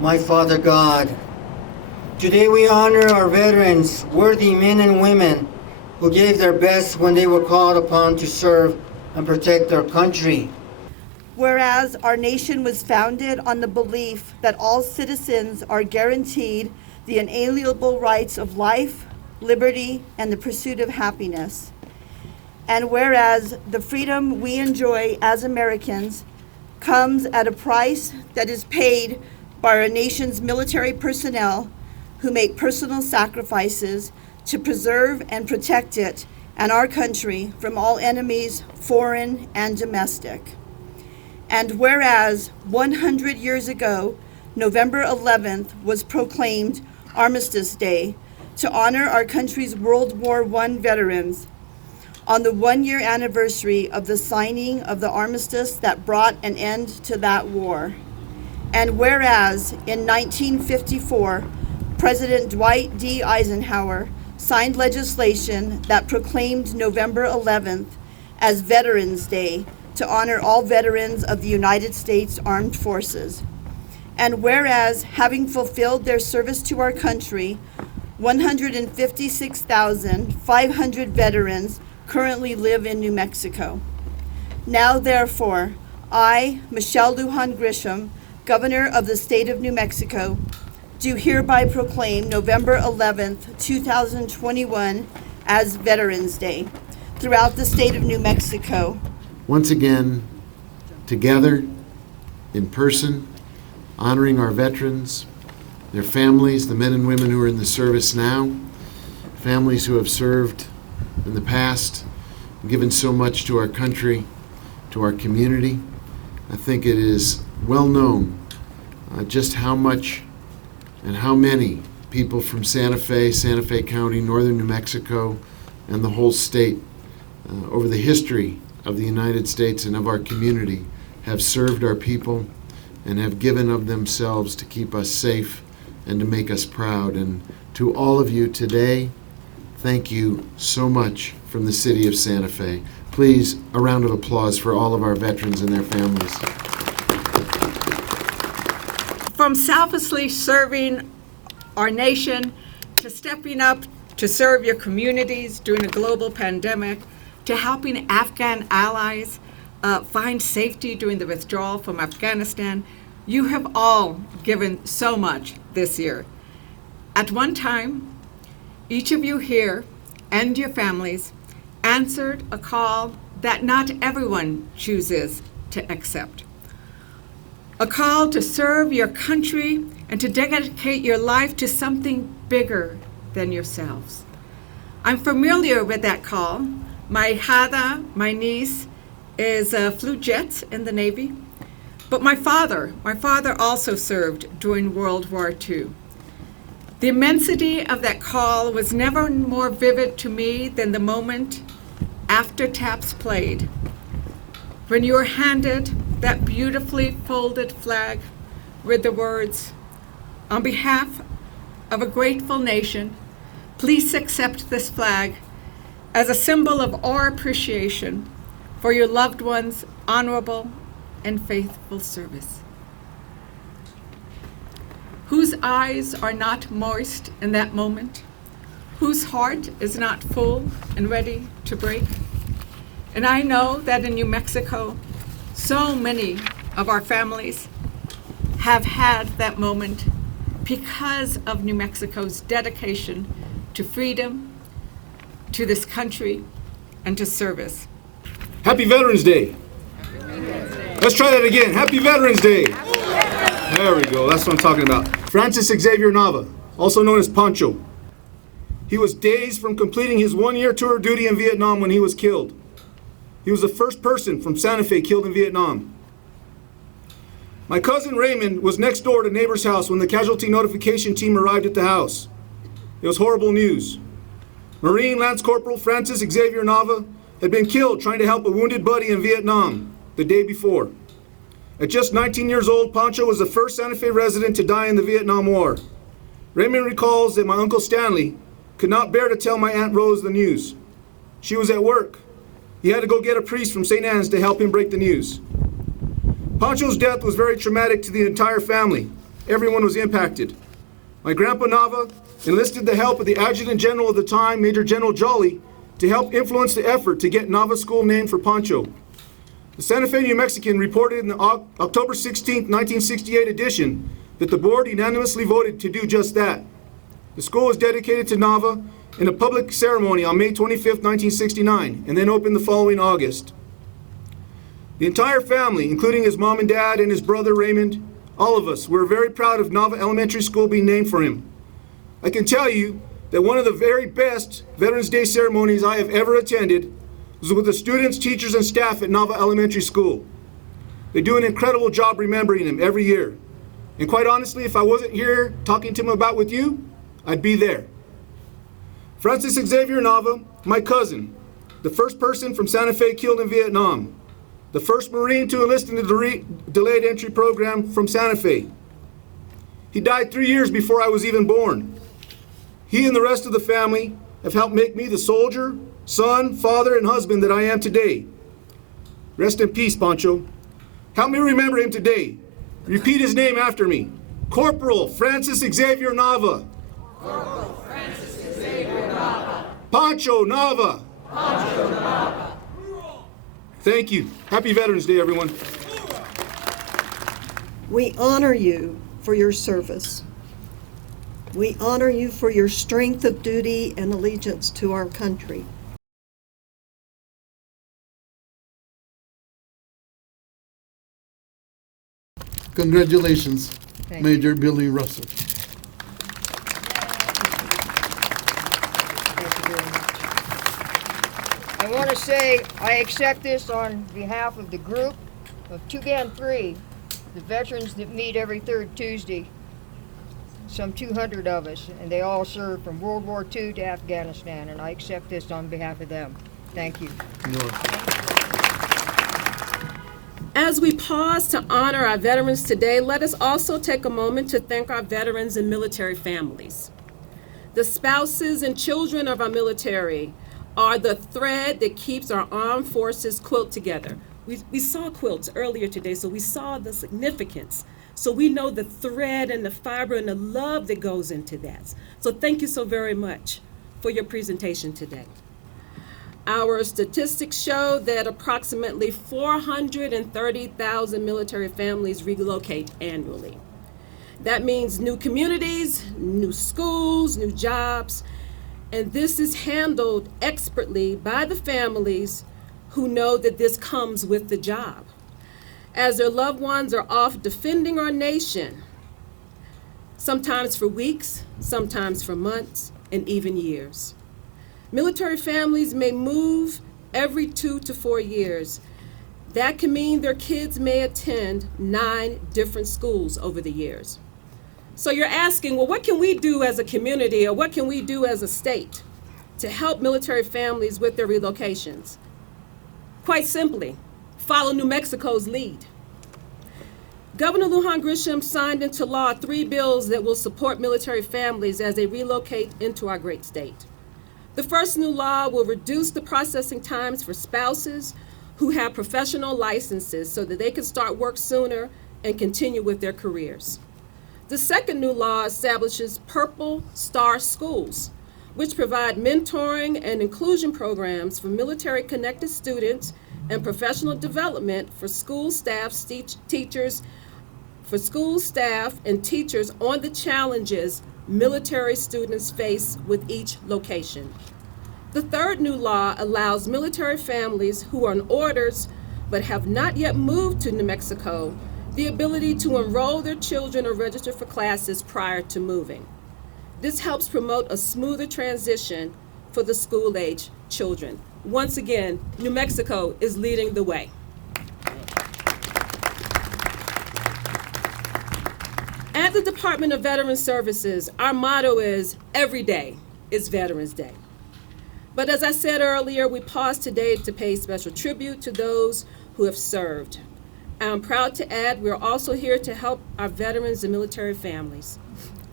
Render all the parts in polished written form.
my Father God. Today we honor our veterans, worthy men and women who gave their best when they were called upon to serve and protect our country. Whereas our nation was founded on the belief that all citizens are guaranteed the inalienable rights of life, liberty, and the pursuit of happiness. And whereas the freedom we enjoy as Americans comes at a price that is paid by our nation's military personnel who make personal sacrifices to preserve and protect it and our country from all enemies, foreign and domestic. And whereas 100 years ago, November 11th was proclaimed Armistice Day to honor our country's World War I veterans on the one-year anniversary of the signing of the armistice that brought an end to that war. And whereas in 1954, President Dwight D. Eisenhower signed legislation that proclaimed November 11th as Veterans Day to honor all veterans of the United States Armed Forces. And whereas, having fulfilled their service to our country, 156,500 veterans currently live in New Mexico. Now, therefore, I, Michelle Lujan Grisham, Governor of the State of New Mexico, do hereby proclaim November 11th, 2021 as Veterans Day throughout the state of New Mexico. Once again, together, in person, honoring our veterans, their families, the men and women who are in the service now, families who have served in the past, given so much to our country, to our community. I think it is well known just how much and how many people from Santa Fe County, northern New Mexico, and the whole state over the history of the United States and of our community have served our people and have given of themselves to keep us safe and to make us proud. And to all of you today, thank you so much from the city of Santa Fe. Please, a round of applause for all of our veterans and their families. From selflessly serving our nation to stepping up to serve your communities during a global pandemic, to helping Afghan allies find safety during the withdrawal from Afghanistan, you have all given so much this year. At one time, each of you here and your families answered a call that not everyone chooses to accept. A call to serve your country and to dedicate your life to something bigger than yourselves. I'm familiar with that call. My Hada, my niece, flew jets in the Navy, but my father also served during World War II. The immensity of that call was never more vivid to me than the moment after taps played, when you were handed that beautifully folded flag with the words, "On behalf of a grateful nation, please accept this flag as a symbol of our appreciation for your loved ones' honorable and faithful service." Whose eyes are not moist in that moment? Whose heart is not full and ready to break? And I know that in New Mexico, so many of our families have had that moment because of New Mexico's dedication to freedom, to this country, and to service. Happy Veterans Day. Let's try that again. Happy Veterans Day. There we go. That's what I'm talking about. Francis Xavier Nava, also known as Pancho. He was days from completing his one-year tour of duty in Vietnam when he was killed. He was the first person from Santa Fe killed in Vietnam. My cousin Raymond was next door to neighbor's house when the casualty notification team arrived at the house. It was horrible news. Marine Lance Corporal Francis Xavier Nava had been killed trying to help a wounded buddy in Vietnam the day before. At just 19 years old, Pancho was the first Santa Fe resident to die in the Vietnam War. Raymond recalls that my Uncle Stanley could not bear to tell my Aunt Rose the news. She was at work. He had to go get a priest from St. Anne's to help him break the news. Pancho's death was very traumatic to the entire family everyone was impacted. My grandpa Nava enlisted the help of the Adjutant General of the time, Major General Jolly, to help influence the effort to get Nava School named for Pancho. The Santa Fe New Mexican reported in the October 16, 1968 edition that the board unanimously voted to do just that. The school was dedicated to Nava in a public ceremony on May 25, 1969, and then opened the following August. The entire family, including his mom and dad and his brother Raymond, all of us, were very proud of Nava Elementary School being named for him. I can tell you that one of the very best Veterans Day ceremonies I have ever attended was with the students, teachers, and staff at Nava Elementary School. They do an incredible job remembering him every year. And quite honestly, if I wasn't here talking to him about with you, I'd be there. Francis Xavier Nava, my cousin, the first person from Santa Fe killed in Vietnam, the first Marine to enlist in the delayed entry program from Santa Fe. He died 3 years before I was even born. He and the rest of the family have helped make me the soldier, son, father, and husband that I am today. Rest in peace, Pancho. Help me remember him today. Repeat his name after me. Corporal Francis Xavier Nava. Corporal Francis Xavier Nava. Pancho Nava. Pancho Nava. Thank you. Happy Veterans Day, everyone. We honor you for your service. We honor you for your strength of duty and allegiance to our country. Congratulations, Major Billy Russell. I want to say I accept this on behalf of the group of 2GAN3, the veterans that meet every third Tuesday, some 200 of us, and they all served from World War II to Afghanistan, and I accept this on behalf of them. Thank you. As we pause to honor our veterans today, let us also take a moment to thank our veterans and military families. The spouses and children of our military are the thread that keeps our armed forces quilt together. We saw quilts earlier today, so we saw the significance. So we know the thread and the fiber and the love that goes into that. So thank you so very much for your presentation today. Our statistics show that approximately 430,000 military families relocate annually. That means new communities, new schools, new jobs, and this is handled expertly by the families who know that this comes with the job. As their loved ones are off defending our nation, sometimes for weeks, sometimes for months, and even years. Military families may move every 2 to 4 years. That can mean their kids may attend 9 different schools over the years. So you're asking, well, what can we do as a community, or what can we do as a state to help military families with their relocations? Quite simply, follow New Mexico's lead. Governor Lujan Grisham signed into law 3 bills that will support military families as they relocate into our great state. The first new law will reduce the processing times for spouses who have professional licenses so that they can start work sooner and continue with their careers. The second new law establishes Purple Star Schools, which provide mentoring and inclusion programs for military-connected students and professional development for school staff, teachers on the challenges military students face with each location. The third new law allows military families who are on orders but have not yet moved to New Mexico the ability to enroll their children or register for classes prior to moving. This helps promote a smoother transition for the school-age children. Once again, New Mexico is leading the way. At the Department of Veterans Services, our motto is, every day is Veterans Day. But as I said earlier, we pause today to pay special tribute to those who have served. I'm proud to add we're also here to help our veterans and military families.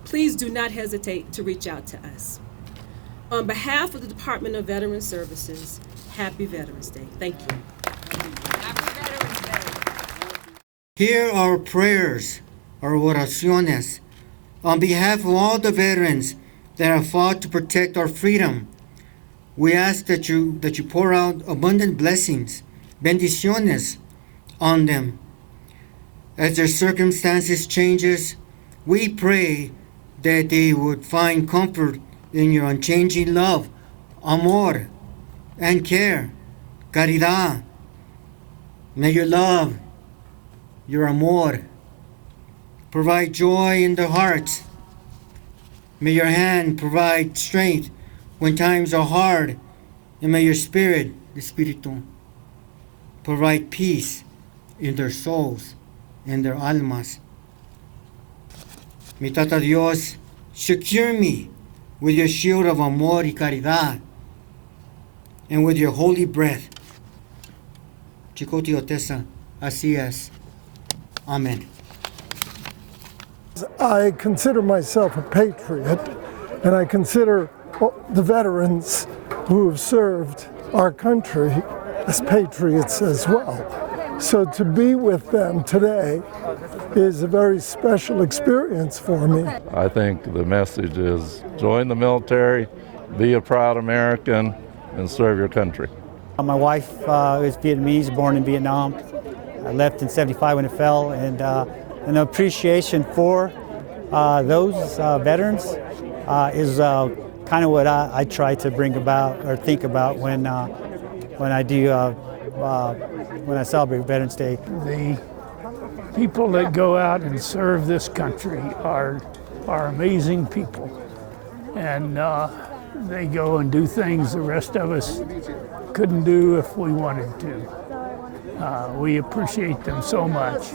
Please do not hesitate to reach out to us. On behalf of the Department of Veterans Services, happy Veterans Day. Thank you. Hear our prayers our oraciones. On behalf of all the veterans that have fought to protect our freedom, we ask that you pour out abundant blessings, bendiciones, on them. As their circumstances changes, we pray that they would find comfort in your unchanging love, amor, and care, caridad. May your love, your amor, provide joy in their hearts. May your hand provide strength when times are hard, and may your spirit, the Espíritu, provide peace in their souls and their almas. Mi Tata Dios, secure me with your shield of amor y caridad, and with your holy breath. Chikoti Otesa, así es. Amen. I consider myself a patriot, and I consider the veterans who have served our country as patriots as well. So to be with them today is a very special experience for me. I think the message is join the military, be a proud American, and serve your country. My wife is Vietnamese, born in Vietnam. I left in '75 when it fell, and an appreciation for those veterans is kind of what I try to bring about or think about when I celebrate Veterans Day. The people that go out and serve this country are amazing people, and they go and do things the rest of us couldn't do if we wanted to. We appreciate them so much.